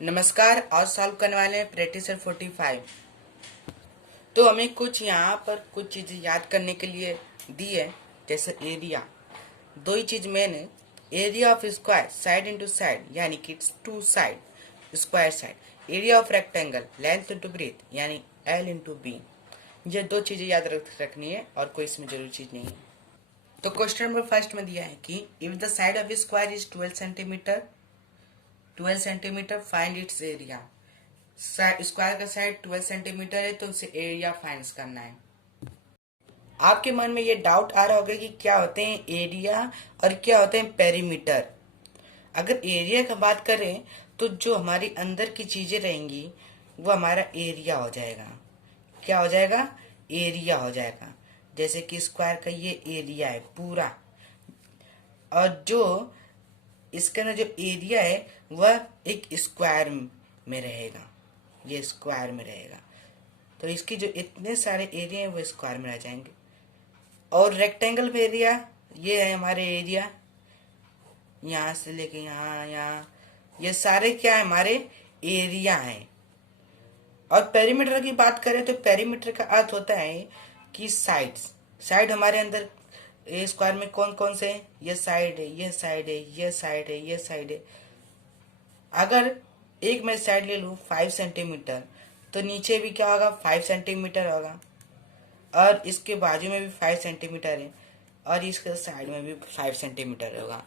नमस्कार। आज सॉल्व करने वाले हैं प्रैक्टिस 45। तो हमें कुछ यहाँ पर कुछ चीज़ें याद करने के लिए दी है, जैसे एरिया। दो ही चीज़ मेन है, area of square side into side यानी कि two side square side, area of rectangle length into breadth यानी एल इंटू बी। ये दो चीज़ें याद रखनी है और कोई इसमें जरूरी चीज़ नहीं है। तो क्वेश्चन नंबर फर्स्ट में दिया है कि if the side of square is 12 centimetre find its area. Square का साइड 12 सेंटीमीटर है तो उसे एरिया फाइंड करना है। आपके मन में ये डाउट आ रहा होगा कि क्या होते हैं एरिया और क्या होते हैं पेरीमीटर। अगर एरिया का बात करें तो जो हमारी अंदर की चीजें रहेंगी वो हमारा एरिया हो जाएगा। क्या हो जाएगा? एरिया हो जाएगा। जैसे कि स्क्वायर का ये एरिया है पूरा, और जो इसके अंदर जो एरिया है वह एक स्क्वायर में रहेगा, ये स्क्वायर में रहेगा। तो इसकी जो इतने सारे एरिया हैं वो स्क्वायर में रह जाएंगे। और रेक्टेंगल में एरिया ये है हमारे एरिया, यहाँ से लेके यहाँ यहाँ, ये सारे क्या है? हमारे एरिया हैं। और पेरीमीटर की बात करें तो पेरीमीटर का अर्थ होता है कि साइड्स। साइड हमारे अंदर ए स्क्वायर में कौन कौन से हैं? ये साइड है, ये साइड है, ये साइड है, ये साइड है। अगर एक मैं साइड ले लूँ 5 सेंटीमीटर तो नीचे भी क्या होगा? 5 सेंटीमीटर होगा। और इसके बाजू में भी 5 सेंटीमीटर है और इसके साइड में भी 5 सेंटीमीटर होगा।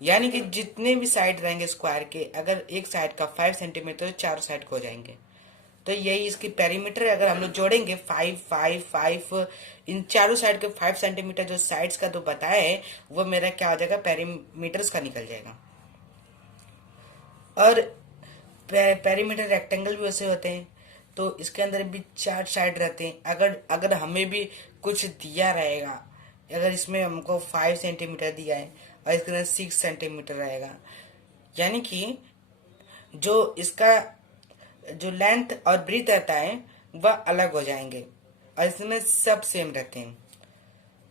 यानी कि जितने भी साइड रहेंगे स्क्वायर के, अगर एक साइड का 5 सेंटीमीटर तो चारों साइड को हो जाएंगे। तो यही इसकी पेरीमीटर। अगर हम लोग जोड़ेंगे 5 5 5, इन चारों साइड के 5 सेंटीमीटर जो साइड्स का तो बताया है वो मेरा क्या हो जाएगा? पेरीमीटर्स का निकल जाएगा। और पेरीमीटर रेक्टेंगल भी वैसे होते हैं, तो इसके अंदर भी 4 साइड रहते हैं। अगर अगर हमें भी कुछ दिया रहेगा, अगर इसमें हमको 5 सेंटीमीटर दिया है और इसके अंदर 6 सेंटीमीटर रहेगा, यानी कि जो इसका जो लेंथ और ब्रीथ रहता है वह अलग हो जाएंगे और इसमें सब सेम रहते हैं।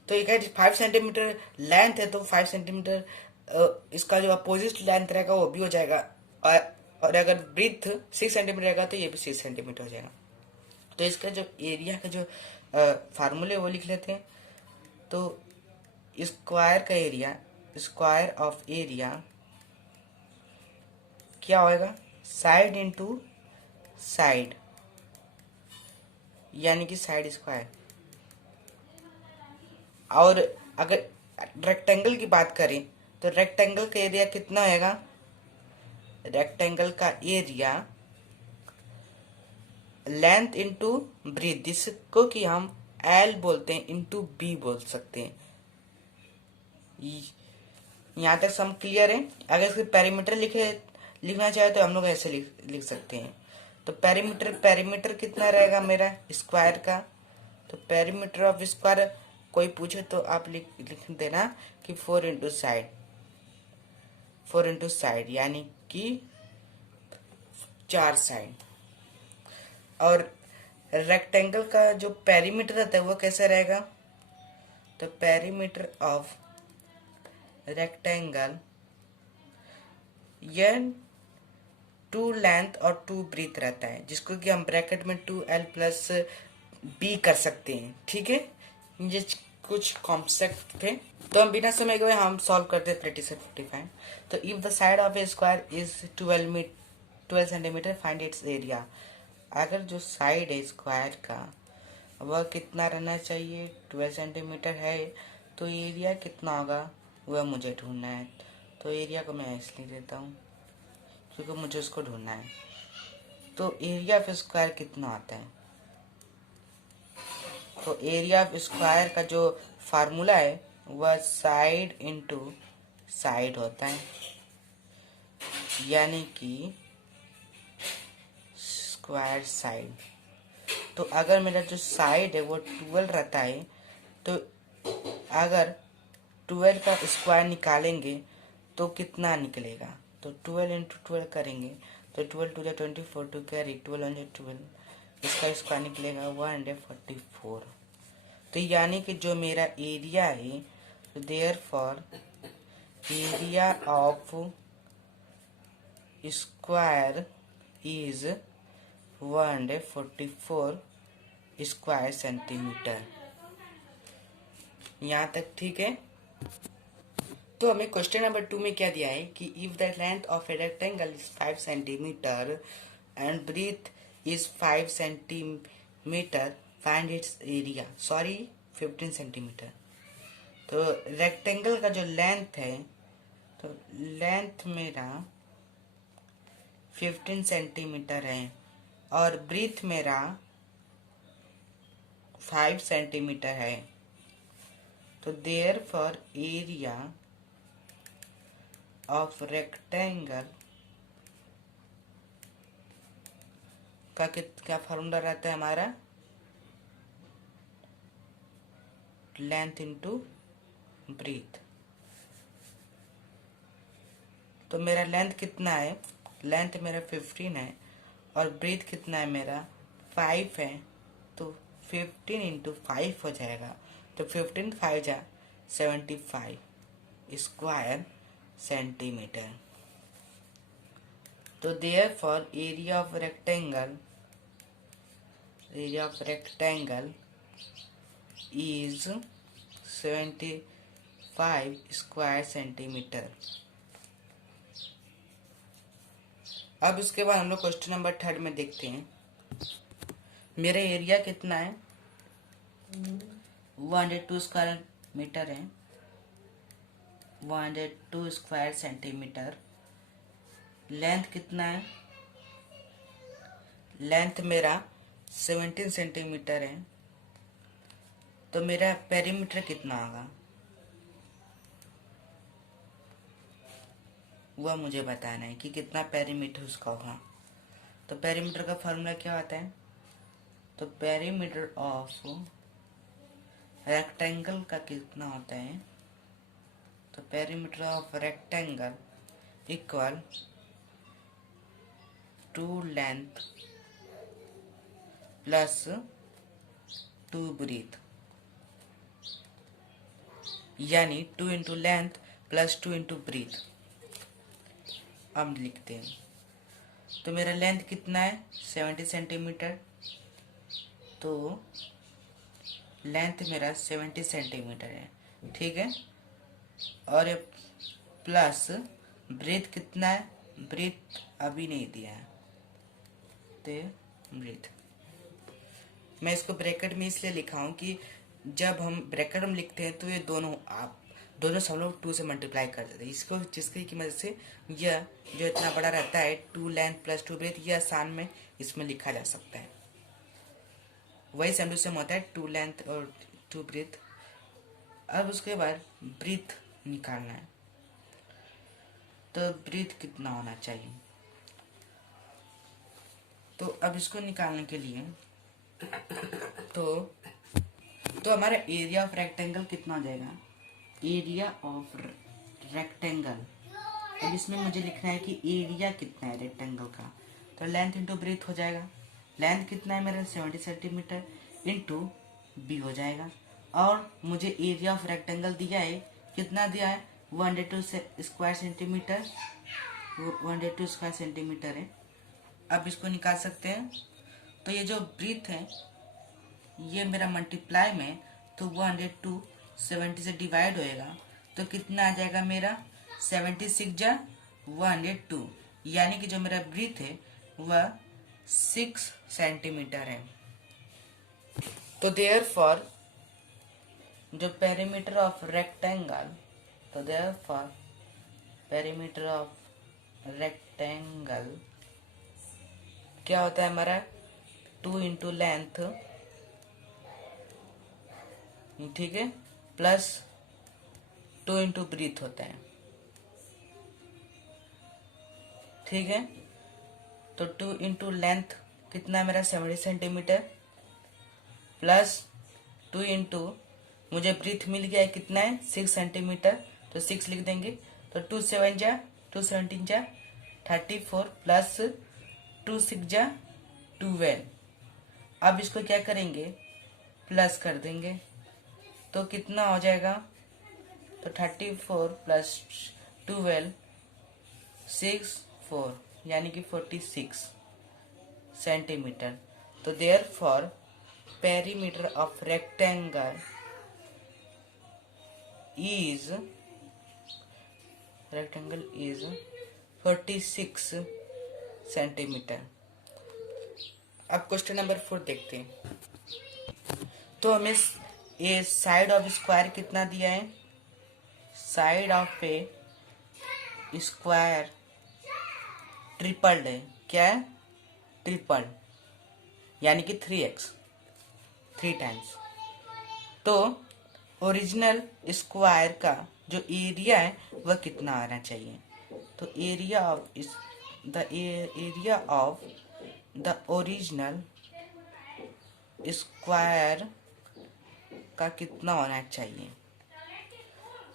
तो ये 5 सेंटीमीटर लेंथ है तो 5 सेंटीमीटर इसका जो अपोजिट लेंथ रहेगा वो भी हो जाएगा। और अगर ब्रीथ 6 सेंटीमीटर रहेगा तो ये भी 6 सेंटीमीटर हो जाएगा। तो इसका जो एरिया का जो फार्मूले वो लिख लेते हैं। तो स्क्वायर का एरिया, स्क्वायर ऑफ एरिया क्या होएगा? साइड इंटू साइड यानी कि साइड स्क्वायर। और अगर रेक्टेंगल की बात करें तो रेक्टेंगल का एरिया कितना होगा? रेक्टेंगल का एरिया लेंथ इंटू ब्रीथ, जिसको कि हम एल बोलते हैं, इंटू बी बोल सकते हैं। यहाँ तक सब क्लियर है। अगर इसके पेरीमीटर लिखना चाहे तो हम लोग ऐसे लिख सकते हैं। तो पेरीमीटर कितना रहेगा मेरा स्क्वायर का? तो पेरीमीटर ऑफ स्क्वायर कोई पूछे तो आप लिख देना कि 4 इंटू साइड, 4 इंटू साइड यानी कि 4 साइड। और रेक्टेंगल का जो पेरीमीटर रहता है वो कैसे रहेगा? तो पेरीमीटर ऑफ रेक्टेंगल ये 2 लेंथ और 2 ब्रीथ रहता है, जिसको कि हम ब्रैकेट में 2l प्लस बी कर सकते हैं। ठीक है, ये कुछ कॉन्सेप्ट थे। तो हम बिना समय गए हम सॉल्व करते हैं प्रैक्टिस 55। तो if the side of A square is 12 centimetre find its area. अगर जो साइड है स्क्वायर का वह कितना रहना चाहिए? 12 सेंटीमीटर है, तो एरिया कितना होगा वह मुझे ढूंढना है। तो एरिया को मैं इसलिए देता हूँ क्योंकि मुझे उसको ढूंढना है। तो एरिया ऑफ स्क्वायर कितना आता है? तो एरिया ऑफ स्क्वायर का जो फार्मूला है वह साइड इंटू साइड होता है, यानी कि स्क्वायर साइड। तो अगर मेरा जो साइड है वो 12 रहता है, तो अगर 12 का स्क्वायर निकालेंगे तो कितना निकलेगा? तो 12 इंटू 12 करेंगे तो 12 टू 24 टू कैरी 12 12, इसका स्क्वायर निकलेगा 144। तो यानी कि जो मेरा एरिया है, तो therefore area of square is 144 square centimetre. यहाँ तक ठीक है। तो हमें क्वेश्चन नंबर 2 में क्या दिया है कि if the length of a rectangle is 5 centimetre and breadth is 5 centimetre find its area. Sorry 15 centimetre. तो रेक्टेंगल का जो लेंथ है, तो लेंथ मेरा 15 सेंटीमीटर है और ब्रीथ मेरा 5 सेंटीमीटर है। तो देयरफॉर एरिया ऑफ रेक्टेंगल का क्या फॉर्मूला रहता है हमारा? Length into breadth. तो मेरा लेंथ कितना है? लेंथ मेरा 15 है और ब्रीथ कितना है मेरा? 5 है। तो 15 इंटू 5 हो जाएगा। तो 15 5 जा 75 स्क्वायर सेंटीमीटर। तो therefore area of rectangle is 75 square centimetre. अब उसके बाद हम लोग क्वेश्चन नंबर 3 में देखते हैं। मेरा एरिया कितना है? 102 स्क्वायर मीटर है, 102 स्क्वायर सेंटीमीटर। लेंथ कितना है? लेंथ मेरा 17 सेंटीमीटर है। तो मेरा पेरीमीटर कितना होगा वह मुझे बताना है कि कितना पेरीमीटर उसका होगा। तो पेरीमीटर का फॉर्मूला क्या होता है? तो पेरीमीटर ऑफ रेक्टेंगल का कितना होता है? तो perimeter of rectangle equal to length plus two breadth, यानी 2 into length plus 2 into breadth. अब लिखते हैं। तो मेरा लेंथ कितना है? 70 सेंटीमीटर। तो लेंथ मेरा 70 सेंटीमीटर है, ठीक है। और प्लस ब्रीथ कितना है? ब्रीथ अभी नहीं दिया है, तो ब्रीथ मैं इसको ब्रैकेट में इसलिए लिखा हूँ कि जब हम ब्रैकेट में लिखते हैं तो ये दोनों सब लोग 2 से मल्टीप्लाई कर देते हैं इसको, जिसकी मदद से यह जो इतना बड़ा रहता है 2 लेंथ प्लस 2 ब्रीथ, यह आसान में इसमें लिखा जा सकता है। वही सेम टू सेम होता है 2 लेंथ और 2 ब्रीथ। अब उसके बाद ब्रीथ निकालना है। तो ब्रीथ कितना होना चाहिए? तो अब इसको निकालने के लिए तो हमारा एरिया ऑफ रेक्टेंगल कितना हो जाएगा? Area of rectangle. अब इसमें मुझे लिखना है कि एरिया कितना है रेक्टेंगल का। तो लेंथ इंटू ब्रीथ हो जाएगा। लेंथ कितना है मेरा? 70 सेंटीमीटर इंटू बी हो जाएगा। और मुझे एरिया ऑफ रेक्टेंगल दिया है, कितना दिया है? 102 स्क्वायर सेंटीमीटर, 102 स्क्वायर सेंटीमीटर है। अब इसको निकाल सकते हैं। तो ये जो ब्रीथ है ये मेरा मल्टीप्लाई में, तो 102 70 से डिवाइड होएगा तो कितना आ जाएगा मेरा? 76 जा 102, यानी कि जो मेरा ब्रीथ है वह 6 सेंटीमीटर है। तो देयरफॉर जो पेरीमीटर ऑफ रेक्टेंगल, तो देयरफॉर पेरीमीटर ऑफ रेक्टेंगल क्या होता है हमारा? 2 इंटू लेंथ, ठीक है, प्लस 2 इंटू ब्रीथ होता है, ठीक है। तो 2 इंटू लेंथ कितना है मेरा? 70 सेंटीमीटर प्लस 2 इंटू मुझे ब्रीथ मिल गया है कितना है? 6 सेंटीमीटर। तो 6 लिख देंगे। तो 2 7 जा 2 17 जा 34 प्लस 2 6 जा 12। अब इसको क्या करेंगे? प्लस कर देंगे। तो कितना हो जाएगा? तो 34 प्लस 12 6 4, यानी कि 46। सेंटीमीटर। तो therefore perimeter of rectangle is 46 centimetre. अब क्वेश्चन नंबर 4 देखते हैं। तो हमें ये साइड ऑफ स्क्वायर कितना दिया है? Side of A square tripled है। क्या है? ट्रिपल, यानी कि 3x, 3 टाइम्स। तो ओरिजिनल स्क्वायर का जो एरिया है वह कितना आना चाहिए? तो area of the original square का कितना होना चाहिए?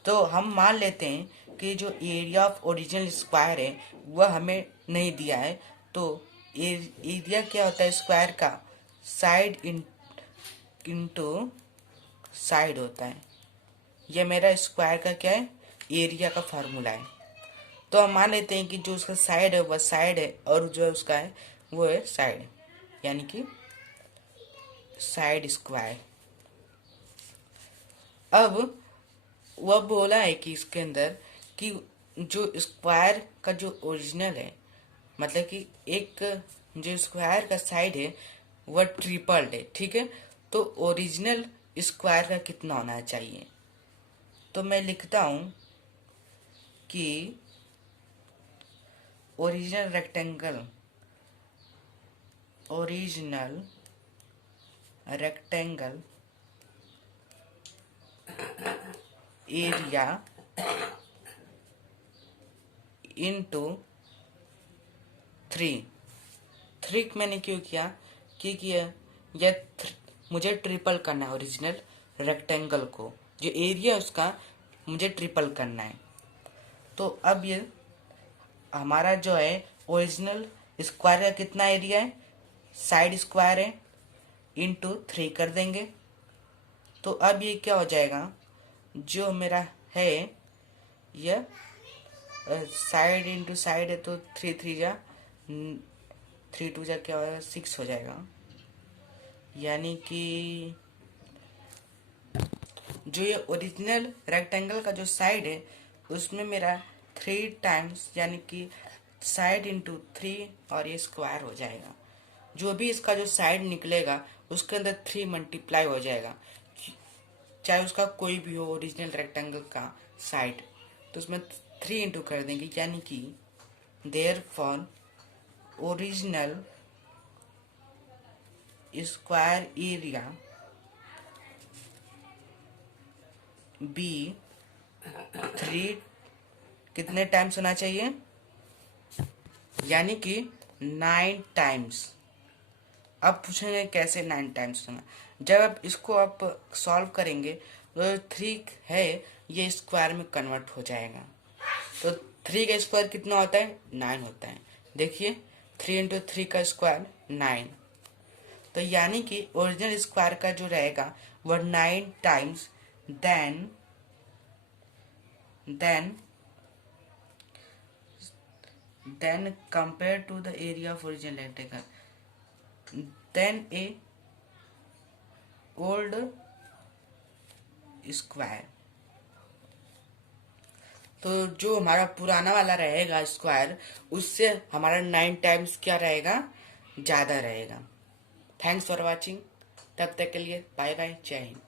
तो हम मान लेते हैं कि जो एरिया ऑफ ओरिजिनल स्क्वायर है वह हमें नहीं दिया है। तो एरिया क्या होता है स्क्वायर का? साइड इंटू साइड होता है। यह मेरा स्क्वायर का क्या है? एरिया का फार्मूला है। तो हम मान लेते हैं कि जो उसका साइड है वह साइड है और जो उसका है वो है साइड, यानी कि साइड स्क्वायर। अब वह बोला है कि इसके अंदर कि जो स्क्वायर का जो ओरिजिनल है, मतलब कि एक जो स्क्वायर का साइड है वह ट्रिपल्ड है, ठीक है। तो ओरिजिनल स्क्वायर का कितना होना चाहिए? तो मैं लिखता हूं कि ओरिजिनल रेक्टेंगल एरिया इंटू 3 मैंने क्यों किया? क्योंकि यह मुझे ट्रिपल करना है ओरिजिनल रेक्टेंगल को, जो एरिया है उसका मुझे ट्रिपल करना है। तो अब ये हमारा जो है ओरिजिनल स्क्वायर का कितना एरिया है? साइड स्क्वायर है, इंटू 3 कर देंगे। तो अब ये क्या हो जाएगा? जो मेरा है यह साइड इंटू साइड है, तो 3 2 जा क्या होगा? 6 हो जाएगा। यानी कि जो ये ओरिजिनल रेक्टेंगल का जो साइड है उसमें मेरा 3 टाइम्स, यानी कि साइड इंटू 3 और ये स्क्वायर हो जाएगा। जो भी इसका जो साइड निकलेगा उसके अंदर 3 मल्टीप्लाई हो जाएगा, चाहे उसका कोई भी हो ओरिजिनल रेक्टेंगल का साइड, तो उसमें 3 इंटू कर देंगे। यानी कि therefore original square area be 3 कितने टाइम्स होना चाहिए? यानी कि 9 टाइम्स। अब पूछेंगे कैसे 9 टाइम्स होना? जब आप इसको आप सॉल्व करेंगे तो 3 है ये स्क्वायर में कन्वर्ट हो जाएगा। तो 3 का स्क्वायर कितना होता है? 9 होता है। देखिए 3 इंटू 3 का स्क्वायर 9। तो यानी कि ओरिजिनल स्क्वायर का जो रहेगा वह 9 times then compared to the area of original rectangle, then a old square। तो जो हमारा पुराना वाला रहेगा स्क्वायर उससे हमारा 9 टाइम्स क्या रहेगा? ज्यादा रहेगा। Thanks for watching. तब तक के लिए बाय बाय, जय हिंद।